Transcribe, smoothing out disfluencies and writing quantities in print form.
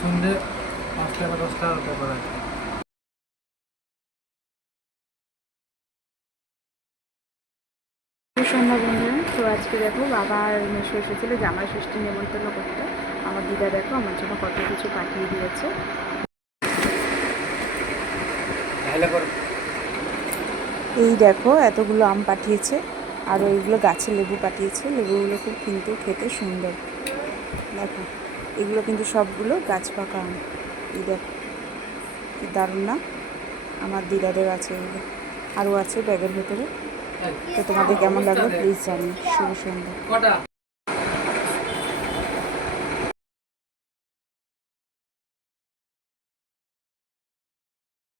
সন্ধ্যে 5টা বা 10টা ব্যাপার আছে। সন্ধ্যা বন্ধুরা, তো আজকে দেখো বাবা আর মেশো এসেছিলো জামাই ষষ্ঠী নেমন্তন্ন করতে। আমার দিদা দেখো আমার জন্য কত কিছু পাঠিয়ে দিয়েছে। এই দেখো এতগুলো আম পাঠিয়েছে, আর এইগুলো গাছের লেবু পাঠিয়েছে। লেবুগুলো খুব কিন্তু খেতে সুন্দর। দেখো এগুলো কিন্তু সবগুলো গাছ পাকা আম। এই দেখো কি দারুণ না, আমার দিদাদের আছে এগুলো, আরও আছে ব্যাগের ভেতরে। তো তোমাদের কেমন লাগলো প্লিজ জানিও। শুভ সন্ধ্যা।